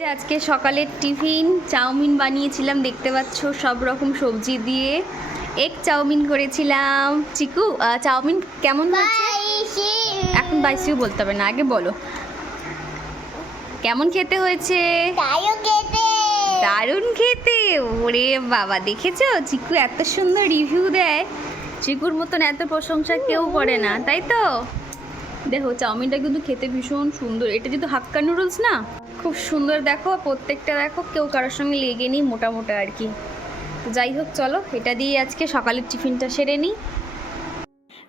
যে আজকে সকালের টিফিন চাউমিন বানিয়েছিলাম দেখতে পাচ্ছ সব রকম সবজি দিয়ে। এক চাউমিন করেছিলাম। চিকু চাউমিন কেমন হয়েছে? এখন বাইসিও বলতে হবে না আগে বলো। কেমন খেতে হয়েছে? দারুণ খেতে। ওরে বাবা দেখেছ? চিকু এত সুন্দর রিভিউ দেয়। চিকুর মতন এত প্রশংসা কেউ করে না তাই তো? দেখো, চাউমিনটা কিন্তু খেতে ভীষণ সুন্দর। এটা যেহেতু হাক্কা নুডলস না, খুব সুন্দর দেখো, প্রত্যেকটা দেখো, কেউ কারোর সঙ্গে লেগে নিই মোটা মোটা আর কি। যাই হোক, চলো, এটা দিয়ে আজকে সকালের টিফিনটা সেরে নিই।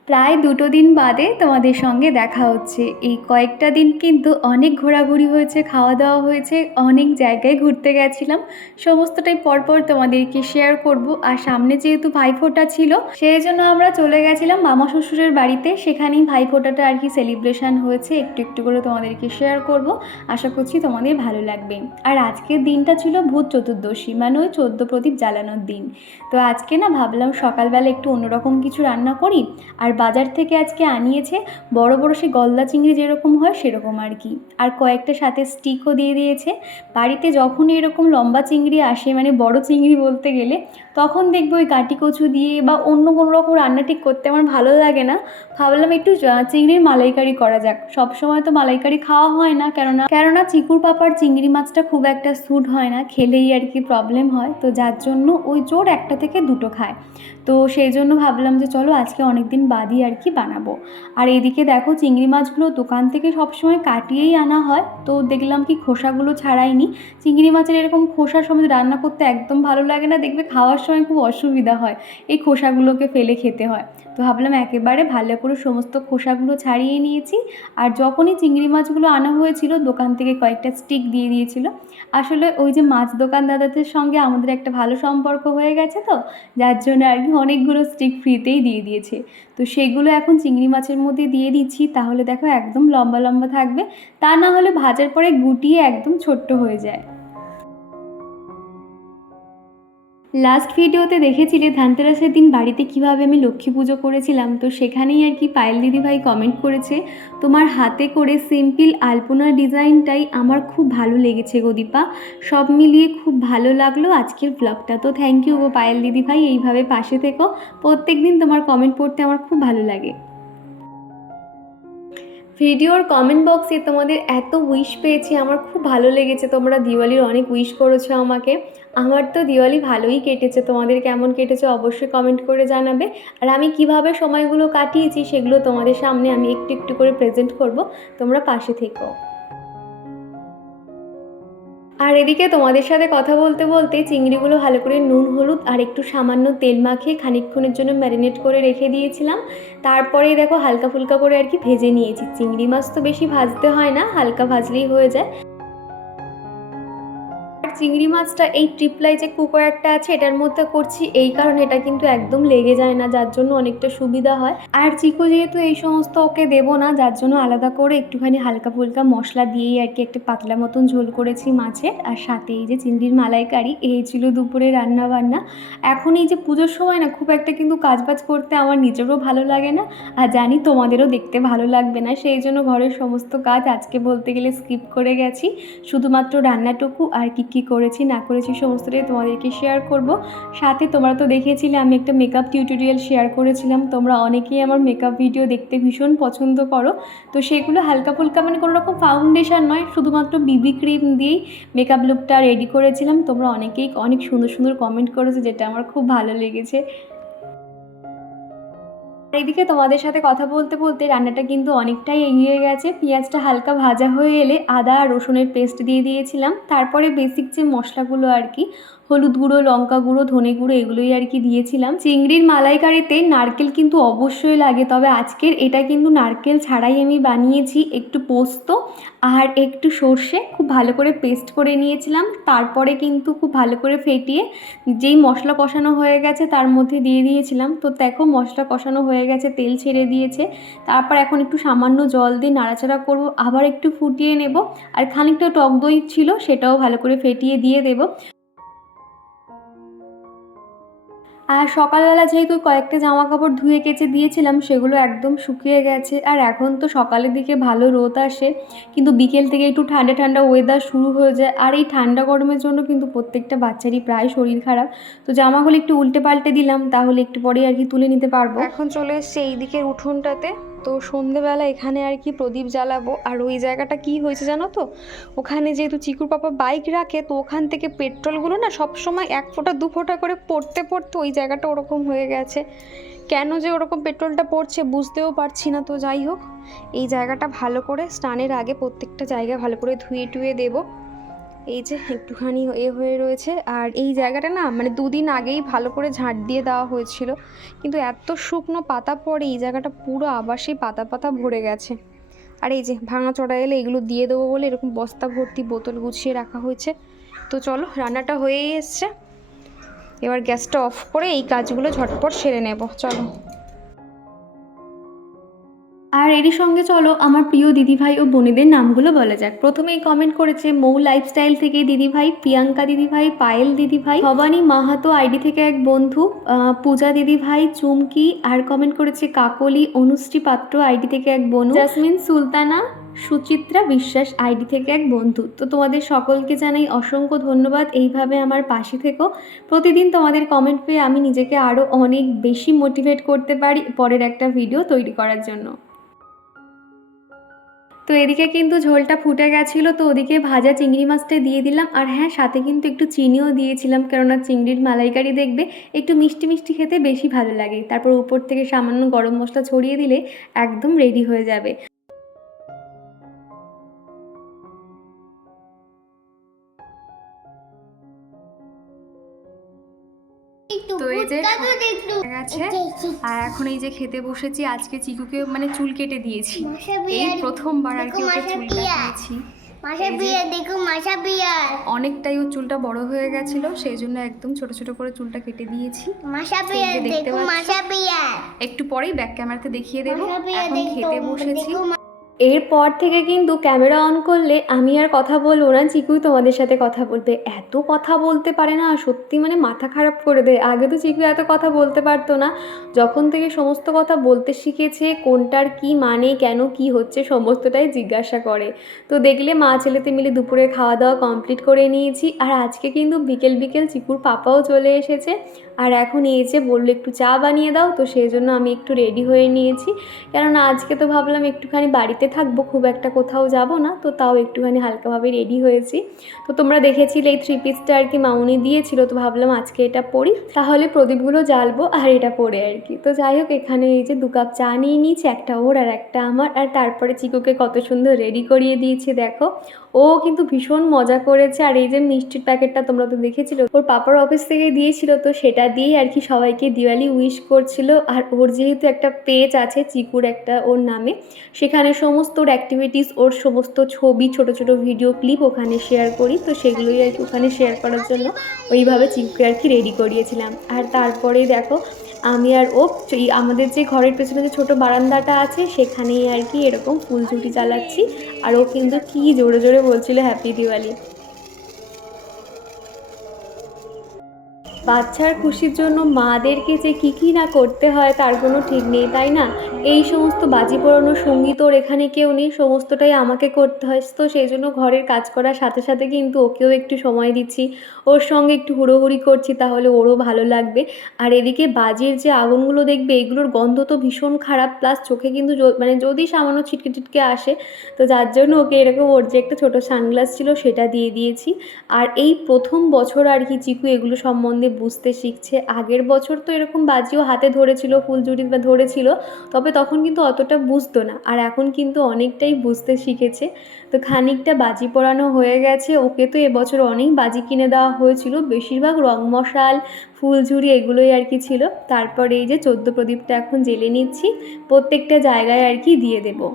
প্রায় দুটো দিন বাদে তোমাদের সঙ্গে দেখা হচ্ছে। এই কয়েকটা দিন কিন্তু অনেক ঘোরাঘুরি হয়েছে খাওয়া দাওয়া হয়েছে, অনেক জায়গায় ঘুরতে গেছিলাম। সমস্তটাই পরপর তোমাদেরকে শেয়ার করব। আর সামনে যেহেতু ভাইফোঁটা ছিল সেই জন্য আমরা চলে গেছিলাম মামা শ্বশুরের বাড়িতে। সেখানেই ভাইফোঁটাটা আর কি সেলিব্রেশন হয়েছে। একটু একটু করে তোমাদেরকে শেয়ার করব। আশা করছি তোমাদের ভালো লাগবে। আর আজকের দিনটা ছিল ভূত চতুর্দশী মানে ওই চোদ্দ প্রদীপ জ্বালানোর দিন। তো আজকে না ভাবলাম সকালবেলা একটু অন্যরকম কিছু রান্না করি। আর বাজার থেকে আজকে আনিয়েছে, বড় বড় সেই গলদা চিংড়ি যেরকম হয় সেরকম আর কি। আর কয়েকটা সাথে স্টিকও দিয়ে দিয়েছে। বাড়িতে যখনই এরকম লম্বা চিংড়ি আসে মানে বড় চিংড়ি বলতে গেলে, তখন দেখব ওই কাটি কচু দিয়ে বা অন্য কোনো রকম রান্না ঠিক করতে আমার ভালো লাগে না। ভাবলাম একটু চিংড়ির মালাইকারি করা যাক। সব সময় তো মালাইকারি খাওয়া হয় না, কেননা কেননা চিকুর পাপার চিংড়ি মাছটা খুব একটা স্যুট হয় না, খেলেই আর কি প্রবলেম হয়। তো যার জন্য ওই জোর একটা থেকে দুটো খায়। তো সেই জন্য ভাবলাম যে চলো আজকে অনেক দিন বাদই আর কি বানাবো। আর এদিকে দেখো চিংড়ি মাছগুলো দোকান থেকে সবসময় কাটিয়েই আনা হয়, তো দেখলাম কি খোসাগুলো ছাড়াইনি। চিংড়ি মাছের এরকম খোসা সময় রান্না করতে একদম ভালো লাগে না, দেখবে খাওয়ার সময় খুব অসুবিধা হয়, এই খোসাগুলোকে ফেলে খেতে হয়। তো ভাবলাম একেবারে ভালো করে সমস্ত খোসাগুলো ছাড়িয়ে নিয়েছি। আর যখনই চিংড়ি মাছগুলো আনা হয়েছিল, দোকান থেকে কয়েকটা স্টিক দিয়ে দিয়েছিল। আসলে ওই যে মাছ দোকান দাদাদের সঙ্গে আমাদের একটা ভালো সম্পর্ক হয়ে গেছে তো, যার জন্য আর কি অনেকগুলো স্টিক ফ্রিতেই দিয়ে দিয়েছে। তো সেগুলো এখন চিংড়ি মাছের মধ্যে দিয়ে দিচ্ছি, তাহলে দেখো একদম লম্বা লম্বা থাকবে। তা না হলে ভাজার পরে গুটিয়ে একদম ছোট্ট হয়ে যায়। লাস্ট ভিডিওতে দেখেছিলে ধানতেরাসের দিন বাড়িতে কীভাবে আমি লক্ষ্মী পুজো করেছিলাম। তো সেখানেই আর কি পায়েল দিদিভাই কমেন্ট করেছে, তোমার হাতে করে সিম্পল আলপনার ডিজাইনটাই আমার খুব ভালো লেগেছে গো দীপা। সব মিলিয়ে খুব ভালো লাগল আজকের ব্লগটা তো থ্যাংক ইউ গো পায়েল দিদিভাই, এইভাবে পাশে থেকো। প্রত্যেক দিন তোমার কমেন্ট পড়তে আমার খুব ভালো লাগে। ভিডিওর কমেন্ট বক্সে তোমাদের এত উইশ পেয়েছি, আমার খুব ভালো লেগেছে। তোমরা দিওয়ালির অনেক উইশ করেছ আমাকে। আমার তো দিওয়ালি ভালোই কেটেছে। তোমাদের কেমন কেটেছে অবশ্যই কমেন্ট করে জানাবে। আর আমি কীভাবে সময়গুলো কাটিয়েছি সেগুলো তোমাদের সামনে আমি একটু একটু করে প্রেজেন্ট করব। তোমরা পাশে থেকো। আর এদিকে তোমাদের সাথে কথা বলতে বলতে চিংড়িগুলো ভালো করে নুন, হলুদ আর একটু সামান্য তেল মাখিয়ে খানিকক্ষণের জন্য ম্যারিনেট করে রেখে দিয়েছিলাম। তারপরে দেখো হালকা ফুলকা করে আর কি ভেজে নিয়েছি। চিংড়ি মাছ তো বেশি ভাজতে হয় না, হালকা ভাজলেই হয়ে যায়। চিংড়ি মাছটা, এই ট্রিপলাই যে কুকারটা আছে, এটার মধ্যে করছি, এই কারণে এটা কিন্তু একদম লেগে যায় না, যার জন্য অনেকটা সুবিধা হয়। আর চিকো যেহেতু এই সমস্ত ওকে দেবো না, যার জন্য আলাদা করে একটুখানি হালকা ফুলকা মশলা দিয়েই আর কি একটা পাতলা মতন ঝোল করেছি মাছের। আর সাথে এই যে চিংড়ির মালাইকারি, এই ছিল দুপুরে রান্না বান্না এখন এই যে পুজোর সময় না, খুব একটা কিন্তু কাজবাজ করতে আমার নিজেরও ভালো লাগে না। আর জানি তোমাদেরও দেখতে ভালো লাগবে না, সেই জন্য ঘরের সমস্ত কাজ আজকে বলতে গেলে স্কিপ করে গেছি। শুধুমাত্র রান্নাটুকু আর কি করেছি, না করেছি সমস্তটাই তোমাদেরকে শেয়ার করব। সাথে তোমরা তো দেখেছিলে আমি একটা মেকআপ টিউটোরিয়াল শেয়ার করেছিলাম। তোমরা অনেকেই আমার মেকআপ ভিডিও দেখতে ভীষণ পছন্দ করো। তো সেগুলো হালকা ফুলকা মানে কোনো রকম ফাউন্ডেশন নয়, শুধুমাত্র বিবি ক্রিম দিয়েই মেকআপ লুকটা রেডি করেছিলাম। তোমরা অনেকেই অনেক সুন্দর সুন্দর কমেন্ট করেছ, যেটা আমার খুব ভালো লেগেছে। এদিকে তোমাদের সাথে কথা বলতে বলতে রান্নাটা কিন্তু অনেকটাই এগিয়ে গেছে। পেঁয়াজটা হালকা ভাজা হয়ে এলে আদা আর রসুনের পেস্ট দিয়ে দিয়েছিলাম। তারপরে বেসিক যে মশলাগুলো আর কি হলুদ গুঁড়ো, লঙ্কা গুঁড়ো, ধনে গুঁড়ো এগুলোই আর কি দিয়েছিলাম। চিংড়ির মালাইকারিতে নারকেল কিন্তু অবশ্যই লাগে, তবে আজকের এটা কিন্তু নারকেল ছাড়াই আমি বানিয়েছি একটু পোস্ত আর একটু সর্ষে। খুব ভালো করে পেস্ট করে নিয়েছিলাম, তারপরে কিন্তু খুব ভালো করে ফেটিয়ে যেই মশলা কষানো হয়ে গেছে তার মধ্যে দিয়ে দিয়েছিলাম। তো দেখো মশলা কষানো হয়ে গেছে, তেল ছেড়ে দিয়েছে। তারপর এখন একটু সামান্য জল দিয়ে নাড়াচাড়া করব, আবার একটু ফুটিয়ে নেব। আর খানিকটা টক দই ছিল সেটাও ভালো করে ফেটিয়ে দিয়ে দেবো। আর সকালবেলা যেহেতু কয়েকটা জামা কাপড় ধুয়ে কেচে দিয়েছিলাম, সেগুলো একদম শুকিয়ে গেছে। আর এখন তো সকালের দিকে ভালো রোদ আসে, কিন্তু বিকেল থেকে একটু ঠান্ডা ঠান্ডা ওয়েদার শুরু হয়ে যায়। আর এই ঠান্ডা গরমের জন্য কিন্তু প্রত্যেকটা বাচ্চারই প্রায় শরীর খারাপ। তো জামাগুলো একটু উল্টে পাল্টে দিলাম, তাহলে একটু পরেই আর কি তুলে নিতে পারব। এখন চলে এসছে এই দিকের উঠোনটাতে। তো সন্ধেবেলা এখানে আর কি প্রদীপ জ্বালাবো। আর ওই জায়গাটা কি হয়েছে জানো তো? ওখানে যেহেতু চিকুর পাপা বাইক রাখে, তো ওখান থেকে পেট্রোলগুলো না সব সময় এক ফোঁটা, দু ফোঁটা করে পড়তে পড়তে ওই জায়গাটা ওরকম হয়ে গেছে। কেন যে ওরকম পেট্রোলটা পড়ছে বুঝতেও পারছি না তো যাই হোক। এই জায়গাটা ভালো করে স্নানের আগে প্রত্যেকটা জায়গা ভালো করে ধুয়ে টুয়ে দেবো। এই যে একটুখানি এ হয়ে রয়েছে। আর এই জায়গাটা না মানে দুদিন আগেই ভালো করে ঝাঁট দিয়ে দেওয়া হয়েছিল। কিন্তু এত শুকনো পাতা পড়ে এই জায়গাটা পুরো আবার সেই পাতা পাতা ভরে গেছে। আর এই যে ভাঙা চড়া এলে এগুলো দিয়ে দেবো বলে এরকম বস্তা ভর্তি বোতল গুছিয়ে রাখা হয়েছে। তো চলো রান্নাটা হয়েই এসছে। এবার গ্যাসটা অফ করে এই কাজগুলো ঝটপট সেরে নেব। চলো। আর এরই সঙ্গে চলো আমার প্রিয় দিদিভাই ও বোনেদের নামগুলো বলা যাক। প্রথমেই কমেন্ট করেছে, মৌ লাইফস্টাইল থেকে দিদিভাই, প্রিয়াঙ্কা দিদিভাই, পায়েল দিদিভাই, ভবানী মাহাতো আইডি থেকে এক বন্ধু পূজা দিদিভাই, চুমকি, আর কমেন্ট করেছে, কাকলি, অনুশ্রী পাত্র আইডি থেকে এক বোন, জাসমিন, সুলতানা সুচিত্রা বিশ্বাস আইডি থেকে এক বন্ধু। তো তোমাদের সকলকে জানাই অসংখ্য ধন্যবাদ। এইভাবে আমার পাশে থেকো। প্রতিদিন তোমাদের কমেন্ট পেয়ে আমি নিজেকে আরও অনেক বেশি মোটিভেট করতে পারি পরের একটা ভিডিও তৈরি করার জন্য। তো এদিকে কিন্তু ঝোলটা ফুটে গেছিল, তো ওদিকে ভাজা চিংড়ি মাছটা দিয়ে দিলাম। আর হ্যাঁ সাথে কিন্তু একটু চিনিও দিয়েছিলাম, কেননা চিংড়ির মালাইকারি দেখবে একটু মিষ্টি মিষ্টি খেতে বেশি ভালো লাগে। তারপর উপর থেকে সামান্য গরম মশলা ছড়িয়ে দিলে একদম রেডি হয়ে যাবে। যে গেছে আর এখন এই যে খেতে বসেছি আজকে চিকুকে মানে চুল কেটে দিয়েছি। এই প্রথমবার আর কি ওকে চুল কাটিয়েছি অনেকটাই ওর চুলটা বড় হয়ে গেছিল সেই জন্য একদম ছোট ছোট করে চুলটা কেটে দিয়েছি। একটু পরেই ব্যাক ক্যামেরাতে দেখিয়ে দেবো। এখন খেতে বসেছি। এরপর থেকে কিন্তু ক্যামেরা অন করলে আমি আর কথা বলব না চিকুই তোমাদের সাথে কথা বলবে। এত কথা বলতে পারে না, সত্যি মানে মাথা খারাপ করে দেয়। আগে তো চিকু এত কথা বলতে পারতো না। যখন থেকে সমস্ত কথা বলতে শিখেছে, কোনটার কি মানে কেন কি হচ্ছে, সমস্তটাই জিজ্ঞাসা করে। তো দেখলে মা ছেলেতে মিলে দুপুরে খাওয়া দাওয়া কমপ্লিট করে নিয়েছি। আর আজকে কিন্তু বিকেল বিকেল চিকুর পাপাও চলে এসেছে। আর এখন এই যে বলল একটু চা বানিয়ে দাও, তো সেই জন্য আমি একটু রেডি হয়ে নিয়েছি। কেননা আজকে তো ভাবলাম একটুখানি বাড়িতে থাকব, খুব একটা কোথাও যাব না, তো তাও একটুখানি হালকাভাবে রেডি হয়েছি। তো তোমরা দেখেছিলে এই থ্রি পিসটা আর কি মাউনি দিয়েছিল, তো ভাবলাম আজকে এটা পরি। তাহলে প্রদীপগুলো জ্বালবো আর এটা পরে আর কি। তো যাই হোক, এখানে এই যে দু কাপ চা নিয়ে নিয়েছি, একটা ওর আর একটা আমার। আর তারপরে চিকুকে কত সুন্দর রেডি করিয়ে দিয়েছি, দেখো। ও কিন্তু ভীষণ মজা করেছে। আর এই যে মিষ্টির প্যাকেটটা তোমরা তো দেখেছিল, ওর পাপার অফিস থেকে দিয়েছিল, তো সেটা দিয়েই আর কি সবাইকে দিওয়ালি উইশ করছিল। আর ওর যেহেতু একটা পেজ আছে চিকুর একটা ওর নামে, সেখানে সমস্ত ওর অ্যাক্টিভিটিস ওর সমস্ত ছবি, ছোট ছোট ভিডিও ক্লিপ ওখানে শেয়ার করি। তো সেগুলোই আর কি ওখানে শেয়ার করার জন্য ওইভাবে চিকুকে আর কি রেডি করিয়েছিলাম। আর তারপরে দেখো, আমি আর ও আমাদের যে ঘরের পেছনে যে ছোটো বারান্দাটা আছে, সেখানেই আর কি এরকম ফুলঝুটি চালাচ্ছি আর ও কিন্তু কী জোরে জোরে বলছিল হ্যাপি দিওয়ালি বাচ্চার খুশির জন্য মাদেরকে যে কী কী না করতে হয় তার কোনো ঠিক নেই, তাই না? এই সমস্ত বাজি পোড়ানো সংগীত ওর এখানে কেউ নেই, সমস্তটাই আমাকে করতে হয়। তো সেই জন্য ঘরের কাজ করার সাথে সাথে কিন্তু ওকেও একটু সময় দিচ্ছি। ওর সঙ্গে একটু হুড়োহুড়ি করছি, তাহলে ওরও ভালো লাগবে। আর এদিকে বাজির যে আগুনগুলো দেখবে, এগুলোর গন্ধ তো ভীষণ খারাপ। প্লাস চোখে কিন্তু মানে যদি সামান্য ছিটকে টিটকে আসে, তো যার জন্য ওকে এরকম ওর যে একটা ছোটো সানগ্লাস ছিল সেটা দিয়ে দিয়েছি। আর এই প্রথম বছর আর কি চিকু এগুলো সম্বন্ধে বুঝতে শিখছে। আগের বছর তো এরকম বাজিও হাতে ধরেছিল, ফুলঝুরি ধরেছিল, তবে তখন কিন্তু অতটা বুঝতো না। আর এখন কিন্তু অনেকটাই বুঝতে শিখেছে। তো খানিকটা বাজি পড়ানো হয়ে গেছে। ওকে তো এবছর অনেক বাজি কিনে দেওয়া হয়েছিল। বেশিরভাগ রং মশাল, ফুলঝুরি এগুলোই আর কি ছিল। তারপরে এই যে চোদ্দ প্রদীপটা এখন জেলে নিচ্ছি। প্রত্যেকটা জায়গায় আর কি দিয়ে দেবো।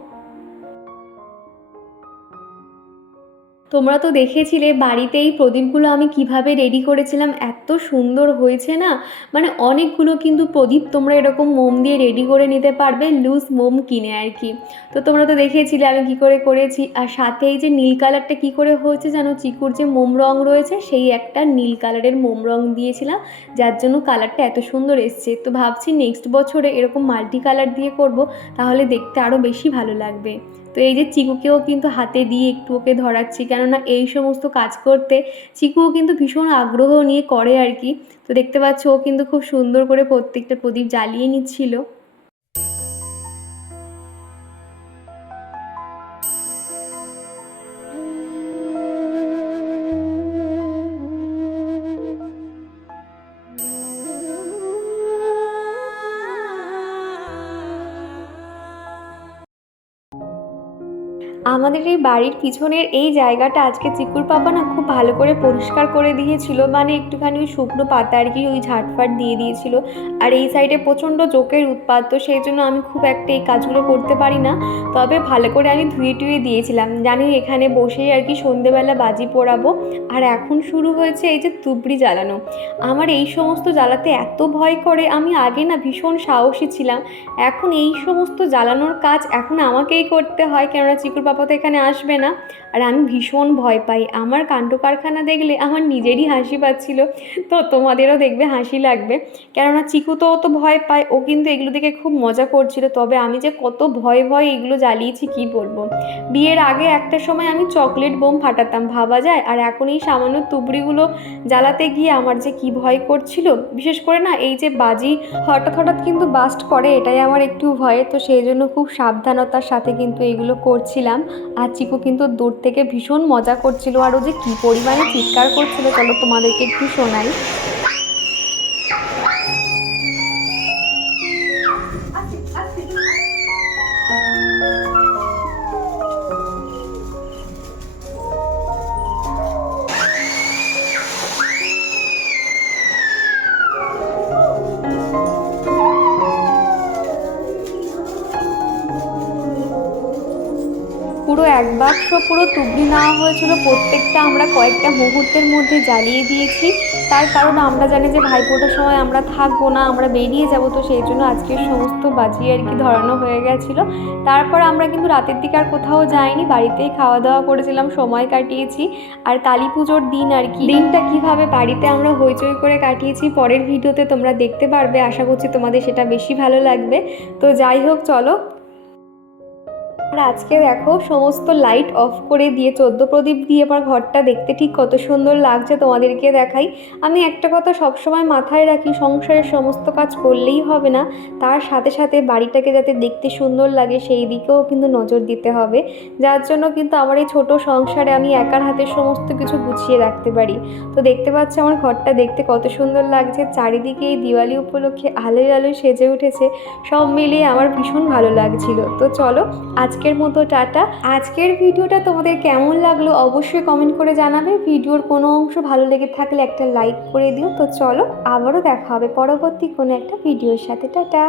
তোমরা তো দেখেছিলে বাড়িতেই প্রদীপগুলো আমি কীভাবে রেডি করেছিলাম, এত সুন্দর হয়েছে না? মানে অনেকগুলো কিন্তু প্রদীপ তোমরা এরকম মোম দিয়ে রেডি করে নিতে পারবে লুজ মোম কিনে আর কি। তো তোমরা তো দেখেছিলে আমি কি করে করেছি, আর সাথে এই যে নীল কালারটা কি করে হয়েছে যেন চিকুর যে মোম রং রয়েছে, সেই একটা নীল কালারের মোম রং দিয়েছিলাম, যার জন্য কালারটা এত সুন্দর এসছে। তো ভাবছি নেক্সট বছরে এরকম মাল্টি কালার দিয়ে করব, তাহলে দেখতে আরও বেশি ভালো লাগবে। তো এই যে চিকুকেও কিন্তু হাতে দিয়ে একটু ওকে ধরাচ্ছি, কেননা এই সমস্ত কাজ করতে চিকুও কিন্তু ভীষণ আগ্রহ নিয়ে করে আর কি। তো দেখতে পাচ্ছ ও কিন্তু খুব সুন্দর করে প্রত্যেকটা প্রদীপ জ্বালিয়ে নিচ্ছিল। আমাদের এই বাড়ির পিছনের এই জায়গাটা আজকে চিকুর পাপা না খুব ভালো করে পরিষ্কার করে দিয়েছিল মানে একটুখানি ওই শুকনো পাতা আর কি ওই ঝাটফাট দিয়ে দিয়েছিল। আর এই সাইডে প্রচণ্ড জোকের উৎপাত, তো সেই জন্য আমি খুব একটা এই কাজগুলো করতে পারি না। তবে ভালো করে আমি ধুয়ে টুয়ে দিয়েছিলাম। জানি এখানে বসেই আর কি সন্ধেবেলা বাজি পোড়াবো। আর এখন শুরু হয়েছে এই যে তুবড়ি জ্বালানো। আমার এই সমস্ত জ্বালাতে এত ভয় করে, আমি আগে না ভীষণ সাহসী ছিলাম। এখন এই সমস্ত জ্বালানোর কাজ এখন আমাকেই করতে হয়। কেননা চিকুর পাপা তো এখানে আসবে না। আর আমি ভীষণ ভয় পাই। আমার কাণ্ড কারখানা দেখলে আমার নিজেরই হাসি পাচ্ছিল। তো তোমাদেরও দেখবে হাসি লাগবে। কেননা চিকু তো ও তো ভয় পায়, ও কিন্তু এগুলো দেখে খুব মজা করছিল। তবে আমি যে কত ভয় ভয় এগুলো জ্বালিয়েছি, কি বলব? বিয়ের আগে একটা সময় আমি চকলেট বোম ফাটাতাম, ভাবা যায়? আর এখন এই সামান্য তুবড়িগুলো জ্বালাতে গিয়ে আমার যে কি ভয় করছিল, বিশেষ করে না এই যে বাজি হঠাৎ হঠাৎ কিন্তু বাস্ট করে, এটাই আমার একটু ভয়। তো সেই জন্য খুব সাবধানতার সাথে কিন্তু এগুলো করছিলাম। আর চিকু কিন্তু দূর থেকে ভীষণ মজা করছিল। আর ও যে কী পরিমাণে চিৎকার করছিল, চলো তোমাদেরকে একটু শোনাই। পুরো এক বাক্স পুরো তুবড়ি নেওয়া হয়েছিল। প্রত্যেকটা আমরা কয়েকটা মুহূর্তের মধ্যে জ্বালিয়ে দিয়েছি। তার কারণ আমরা জানি যে ভাইফোঁটার সময় আমরা থাকব না, আমরা বেরিয়ে যাব, তো সেই জন্য আজকের সমস্ত বাজি আর কি ধরানো হয়ে গেছিল। তারপর আমরা কিন্তু রাতের দিকে আর কোথাও যাইনি, বাড়িতেই খাওয়া দাওয়া করেছিলাম, সময় কাটিয়েছি। আর কালী পুজোর দিন আর কি, দিনটা কীভাবে বাড়িতে আমরা হইচই করে কাটিয়েছি, পরের ভিডিওতে তোমরা দেখতে পারবে। আশা করছি তোমাদের সেটা বেশি ভালো লাগবে। তো যাই হোক, চলো আর আজকে দেখো সমস্ত লাইট অফ করে দিয়ে চোদ্দ প্রদীপ দিয়ে আমার ঘরটা দেখতে ঠিক কত সুন্দর লাগছে তোমাদেরকে দেখাই। আমি একটা কথা সবসময় মাথায় রাখি, সংসারের সমস্ত কাজ করলেই হবে না। তার সাথে সাথে বাড়িটাকে যাতে দেখতে সুন্দর লাগে সেই দিকেও কিন্তু নজর দিতে হবে। যার জন্য কিন্তু আমার এই ছোটো সংসারে আমি একার হাতে সমস্ত কিছু গুছিয়ে রাখতে পারি। তো দেখতে পাচ্ছি আমার ঘরটা দেখতে কত সুন্দর লাগছে। চারিদিকে এই দিওয়ালি উপলক্ষে আলোয় আলোয় সেজে উঠেছে। সব মিলিয়ে আমার ভীষণ ভালো লাগছিল। তো চলো আজকের মতো টাটা। আজকের ভিডিওটা তোমাদের কেমন লাগল অবশ্যই কমেন্ট করে জানাবে। ভিডিওর কোনো অংশ ভালো লেগে থাকলে একটা লাইক করে দিও। তো চলো আবারও দেখা হবে পরবর্তী কোনো একটা ভিডিওর সাথে। টাটা।